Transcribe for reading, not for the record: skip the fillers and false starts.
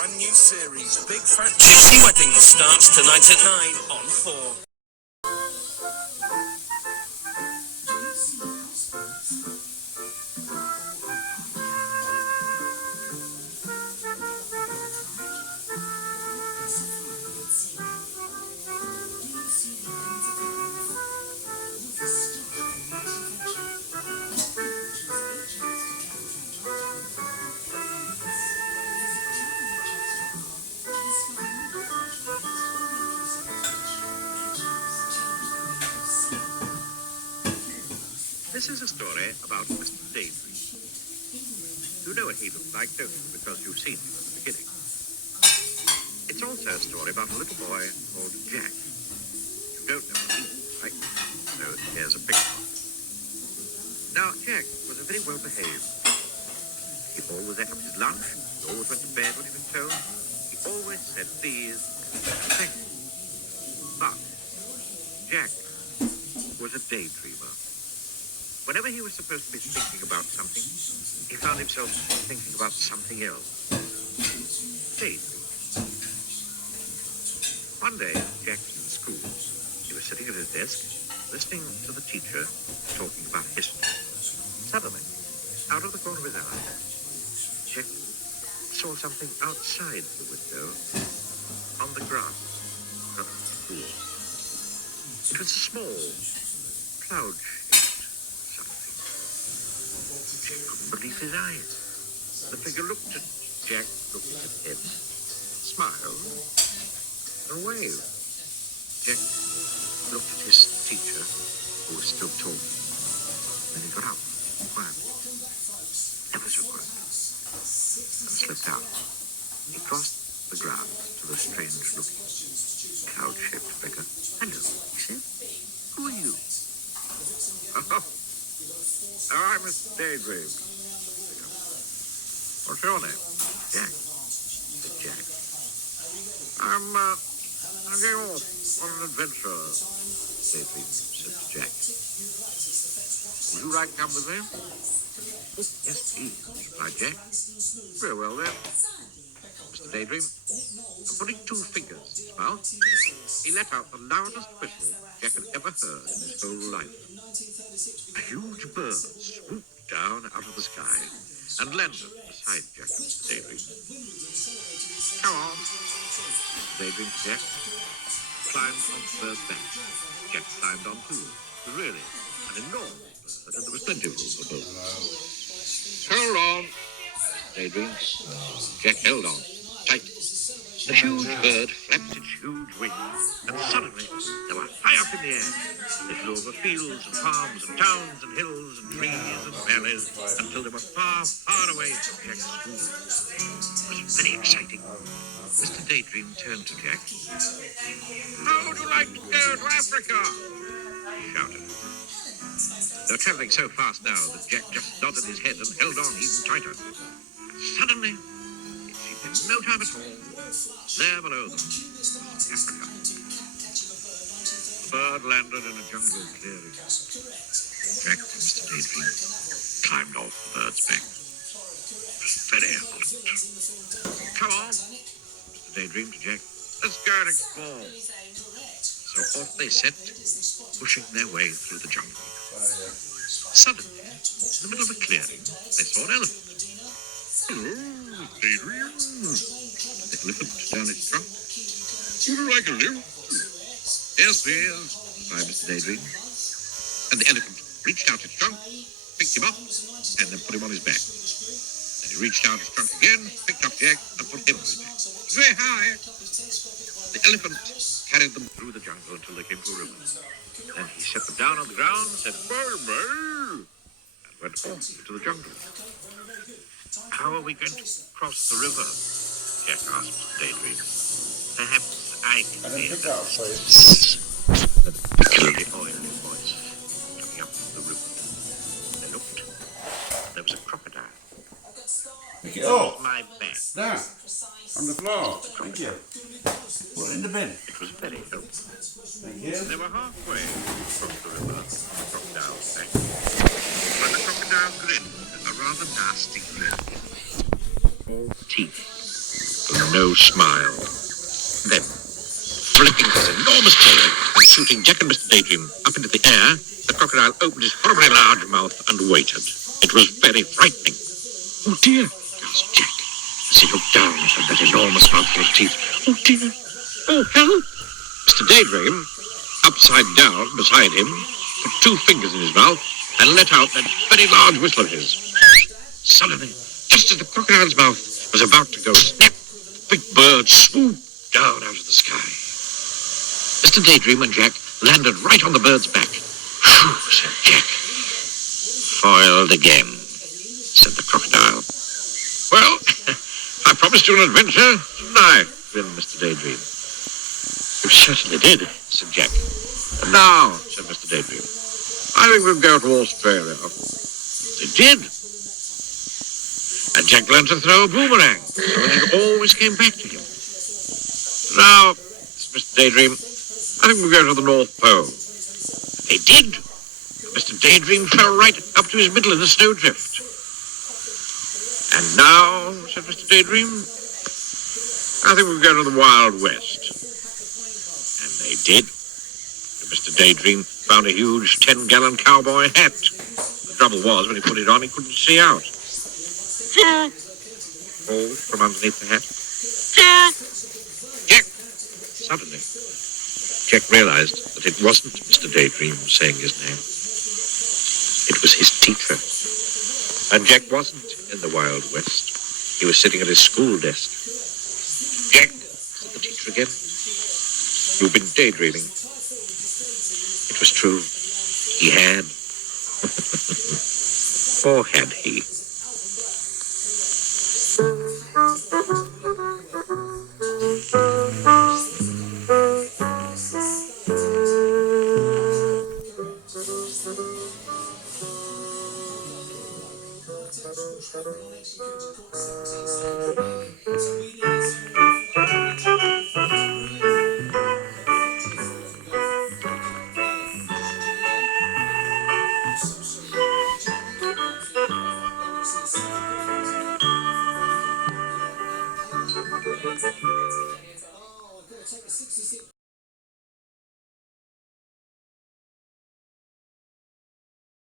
brand new series, Big Fat Gypsy Wedding, starts tonight at 9 on 4. This is a story about Mr. Daydream. You know what he looked like, don't you? Because you've seen him at the beginning. It's also a story about a little boy called Jack. You don't know what he looked like, so here's a picture. Now, Jack was a very well-behaved. He always ate up his lunch. He always went to bed when he was told. He always said please and thank you. But Jack was a daydreamer. Whenever he was supposed to be thinking about something, he found himself thinking about something else. Daydream. One day, Jack was in school. He was sitting at his desk, listening to the teacher talking about history. Suddenly, out of the corner of his eye, Jack saw something outside the window on the grass of the pool. It was a small, cloud-shaped Jack couldn't believe his eyes. The figure looked at Jack, looked at him, smiled, and waved. Jack looked at his teacher, who was still talking. Then he got up, quietly, ever so quietly, and slipped out. He crossed the ground to the strange-looking, cloud-shaped figure. "Hello," he said. "Who are you?" "Oh, I'm Mr. Daydream." "What's your name?" "Jack," said Jack. I'm going off on an adventure," Daydream said to Jack. "Would you like to come with me?" "Oh, yes, please," replied Jack. "Very well, then." Mr. Daydream, putting two fingers in his mouth, he let out the loudest whistle Jack had ever heard in his whole life. A huge bird swooped down out of the sky and landed beside Jack and Mr. Daydream. "Come on," Daydream to Jack, climbed on the bird's back. Jack climbed on too. It was really an enormous bird, and there was plenty of room for both. "Hold on," Daydream. Jack held on tight. The huge bird flapped its huge wings, and suddenly they were high up in the air. They flew over fields and farms and towns and hills and trees and valleys until they were far, far away from Jack's school. It was very exciting. Mr. Daydream turned to Jack. "How would you like to go to Africa?" he shouted. They were traveling so fast now that Jack just nodded his head and held on even tighter. And suddenly, it seemed no time at all, there below them, Africa. The bird landed in a jungle clearing. Jack and Mr. Daydream climbed off the bird's back. It was very hot. "Come on," Mr. Daydream to Jack. "Let's go and explore." So off they set, pushing their way through the jungle. Suddenly, in the middle of a clearing, they saw an elephant. "Hello, Daydream." The elephant put down its trunk. "Would you like a lift?" "Yes, please," replied Mr. Daydream. And the elephant reached out its trunk, picked him up, and then put him on his back. Then he reached out his trunk again, picked up Jack, and put him on his back. Very high. The elephant carried them through the jungle until they came to a river. Then he set them down on the ground, said bye-bye, and went off into the jungle. "How are we going to cross the river?" Jack asked Mr. Daydream. "Perhaps I can hear a particularly oily voice coming up from the river." They looked. There was a crocodile. Pick it up. My back. There. On the floor. Thank you. Put it in the bin. It was very helpful. Thank you. They were halfway across the river on the crocodile's back. But the crocodile grinned a rather nasty grin. All teeth. The no smile. Then, flipping his enormous tail and shooting Jack and Mr. Daydream up into the air, the crocodile opened his horribly large mouth and waited. It was very frightening. "Oh dear," gasped Jack, as he looked down at that enormous mouthful of teeth. "Oh dear. Oh, help!" Mr. Daydream, upside down beside him, put 2 fingers in his mouth and let out that very large whistle of his. Suddenly, just as the crocodile's mouth was about to go snap, the big bird swooped down out of the sky. Mr. Daydream and Jack landed right on the bird's back. "Phew," said Jack. "Foiled again," said the crocodile. "Well, I promised you an adventure, didn't I?" grinned Mr. Daydream. "You certainly did," said Jack. "And now," said Mr. Daydream, "I think we'll go to Australia." They did. And Jack learned to throw a boomerang, so that it always came back to him. "Now," said Mr. Daydream, "I think we'll go to the North Pole." They did. Mr. Daydream fell right up to his middle in a snowdrift. "And now," said Mr. Daydream, "I think we'll go to the Wild West." And they did. Mr. Daydream found a huge 10-gallon cowboy hat. The trouble was, when he put it on, he couldn't see out. Called from underneath the hat. "Jack!" Suddenly, Jack realized that it wasn't Mr. Daydream saying his name. It was his teacher. And Jack wasn't in the Wild West. He was sitting at his school desk. "Jack," said the teacher again, "you've been daydreaming." It was true. He had. Or had he?